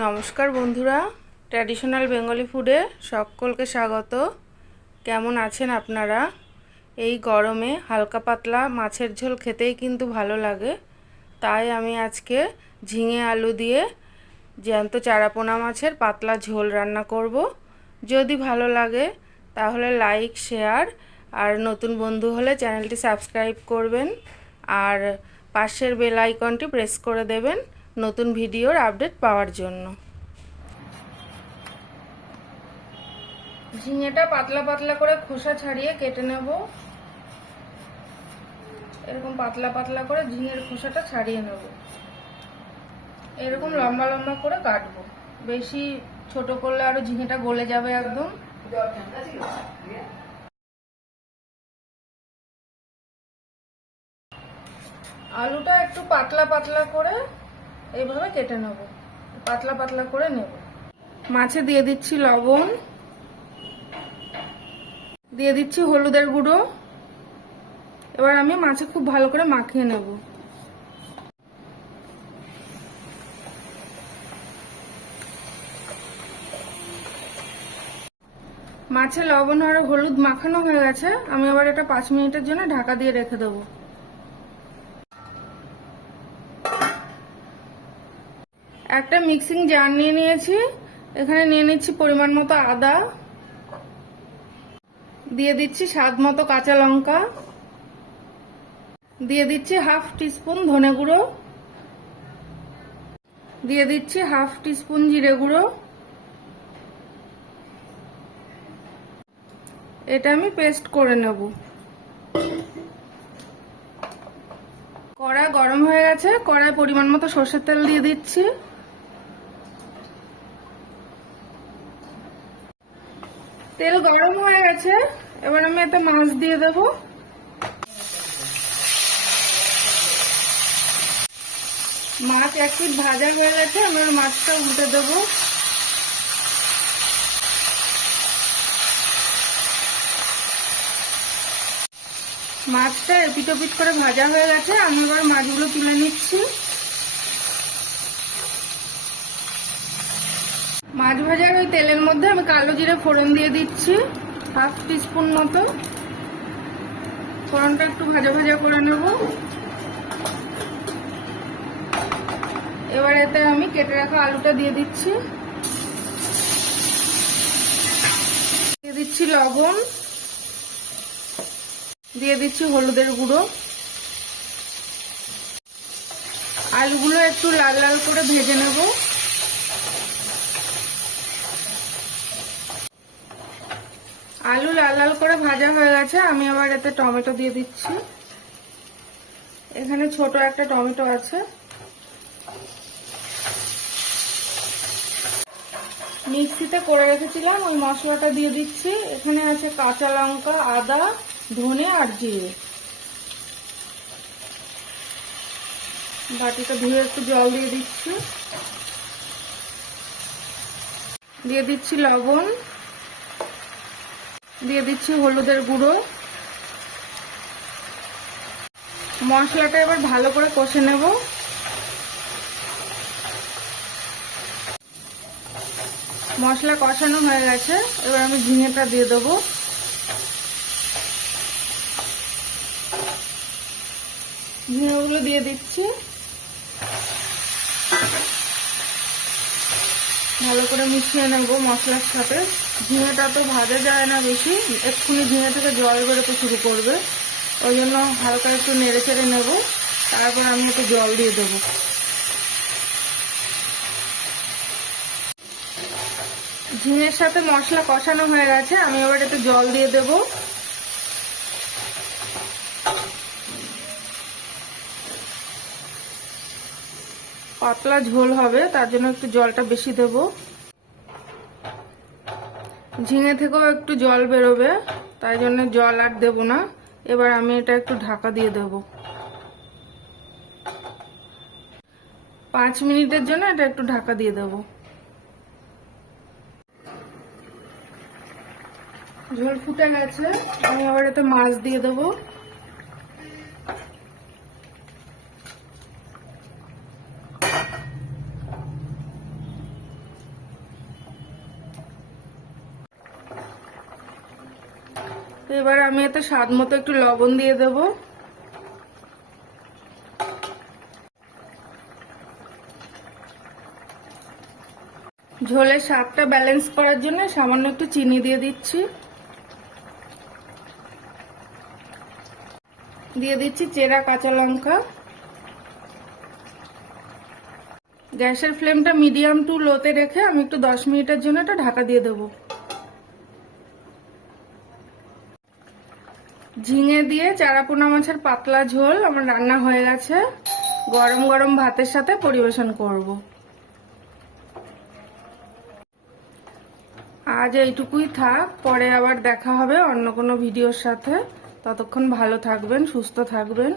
নমস্কার বন্ধুরা, traditional Bengali ফুডে সকলকে স্বাগত। কেমন আছেন আপনারা? এই গরমে হালকা পাতলা মাছের ঝোল খেতেই কিন্তু ভালো লাগে। তাই আমি আজকে ঝিঙে আলু দিয়ে জ্যান্ত চারাপোনা মাছের পাতলা ঝোল রান্না করব। যদি ভালো লাগে তাহলে লাইক, শেয়ার আর নতুন বন্ধু হলে চ্যানেলটি সাবস্ক্রাইব করবেন আর পাশের বেল আইকনটি প্রেস করে দেবেন নতুন ভিডিওর আপডেট পাওয়ার জন্য। ঝিঙেটা পাতলা পাতলা করে খোসা ছাড়িয়ে কেটে নেব। এরকম পাতলা পাতলা করে ঝিঙের খোসাটা ছাড়িয়ে নেব। এরকম লম্বা লম্বা করে কাটবো, বেশি ছোট করলে আরো ঝিঙেটা গলে যাবে একদম। আলুটা একটু পাতলা পাতলা করে এইভাবে কেটে নেব, পাতলা পাতলা করে নেব। মাছে দিয়ে দিচ্ছি লবণ, দিয়ে দিচ্ছি হলুদের গুঁড়ো। এবার আমি মাছে খুব ভালো করে মাখিয়ে নেব। মাছে লবণ আর হলুদ মাখানো হয়ে গেছে। আমি আবার এটা 5 মিনিটের জন্য ঢাকা দিয়ে রেখে দেবো। একটা মিক্সিং জার নিয়ে নিয়েছি। এখানে নিয়ে নিচ্ছি পরিমাণ মতো আদা, দিয়ে দিচ্ছি স্বাদ মতো কাঁচা লঙ্কা, দিয়ে দিচ্ছি হাফ টিস্পুন ধনে গুঁড়ো, দিয়ে দিচ্ছি হাফ টিস্পুন জিরে গুঁড়ো। এটা আমি পেস্ট করে নেব। কড়া গরম হয়ে গেছে, কড়ায় পরিমাণ মতো সরষের তেল দিয়ে দিচ্ছি। তেল গরম হয়ে গেছে, এবার আমি এতে মাছ দিয়ে দেব। মাছ এক পিঠ ভাজা হয়ে গেছে, আমি মাছটা উল্টে দেব। মাছটা এপিট ওপিট করে ভাজা হয়ে গেছে, আমি এবার মাছগুলো তুলে নিচ্ছি। মাছ ভাজার ওই তেলের মধ্যে আমি কালো জিরে ফোড়ন দিয়ে দিচ্ছি, হাফ টিস্পুন মতো। ফোড়নটা একটু ভাজা ভাজা করে নেব। এবার এতে আমি কেটে রাখা আলুটা দিয়ে দিচ্ছি। দিয়ে দিচ্ছি লবণ, দিয়ে দিচ্ছি হলুদের গুঁড়ো। আলুগুলো একটু লাল লাল করে ভেজে নেব। আলু লাল লাল করে ভাজা হয়ে গেছে, আমি আবার এতে টমেটো দিয়ে দিচ্ছি। এখানে ছোট একটা টমেটো আছে। মিক্সিতে করে রেখেছিলাম ওই মশলাটা দিয়ে দিচ্ছি। এখানে আছে কাঁচা লঙ্কা, আদা, ধনে আর জিরে। বাটিটা ধুয়ে একটু জল দিয়ে দিচ্ছি। দিয়ে দিচ্ছি লবণ, দিয়ে দিচ্ছি হলুদের গুঁড়ো। মশলাটা এবার ভালো করে কষে নেব। মশলা কষানো হয়ে গেছে, এবার আমি ঝিঙেটা দিয়ে দেবো। ঝিঙেগুলো দিয়ে দিচ্ছি। ভালো করে মিশিয়ে নেব মশলার সাথে। ঝিঙেটা তো ভাজা যায় না বেশি, এক্ষুনি ঝিঙে থেকে জল বেরোতে শুরু করবে, ওই জন্য হালকা একটু নেড়ে চেড়ে নেব। তারপর আমি একটু জল দিয়ে দেবো। ঝিঙের সাথে মশলা কষানো হয়ে গেছে, আমি এবার একটু জল দিয়ে দেব। পাতলা ঝোল হবে, তার জন্য একটু জলটা বেশি দেব। ঝিঙে থেকেও একটু জল বেরোবে, তাই জন্য জল আর দেব না। এবার আমি এটা একটু ঢাকা দিয়ে দেব। 5 মিনিটের জন্য এটা একটু ঢাকা দিয়ে দেব। ঝোল ফুটে গেছে, আমি আবার এতে মাছ দিয়ে দেবো। এবার আমি এতে স্বাদ মতো একটু লবণ দিয়ে দেব। ঝোলের স্বাদটা ব্যালেন্স করার জন্য সামান্য একটু চিনি দিয়ে দিচ্ছি। দিয়ে দিচ্ছি চেরা কাঁচা লঙ্কা। গ্যাসের ফ্লেমটা মিডিয়াম টু লোতে রেখে আমি একটু 10 মিনিটের জন্য এটা ঢাকা দিয়ে দেব। ঝিঙে দিয়ে চারাপোনা মাছের পাতলা ঝোল আমার রান্না হয়ে গেছে। গরম গরম ভাতের সাথে পরিবেশন করব। আজ এইটুকুই থাক, পরে আবার দেখা হবে অন্য কোনো ভিডিওর সাথে। ততক্ষণ ভালো থাকবেন, সুস্থ থাকবেন।